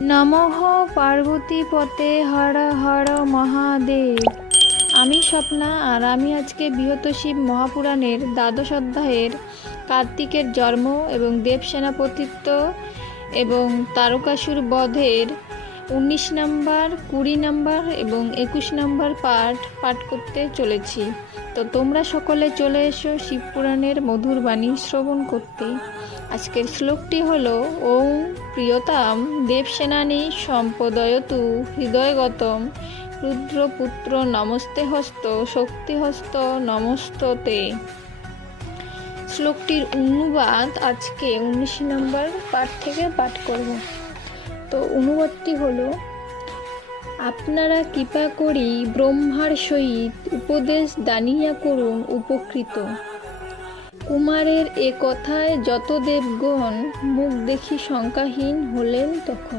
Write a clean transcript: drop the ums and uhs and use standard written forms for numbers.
নমঃ পার্বতীপতে হর হর মহাদেব। আমি স্বপ্না, আর আমি আজকে বৃহৎ শিব মহাপুরাণের দ্বাদশ অধ্যায়ের কার্তিকের জন্ম এবং দেব সেনাপতিত্ব এবং তারকাসুর বধের 19 নম্বর, 20 নম্বর এবং 21 নম্বর পাঠ করতে চলেছি। তো তোমরা সকলে চলে এসো শিবপুরাণের মধুর বাণী শ্রবণ করতে। আজকের শ্লোকটি হলো ওম প্রিয়তাম দেবসেনানী সম্পদয়তু হৃদয়গতম রুদ্রপুত্র নমস্তে হস্ত শক্তিহস্ত নমস্ততে। শ্লোকটির অনুবাদ আজকে 19 নম্বর পাঠ থেকে পাঠ করব। তো অনুবাদটি হলো, আপনারা কৃপা করি ব্রহ্মার সহিত উপদেশ দানিয়া করুন উপকৃত। কুমারের এ কথায় যত দেবগণ মুখ দেখি শঙ্কাহীন হলেন তখন।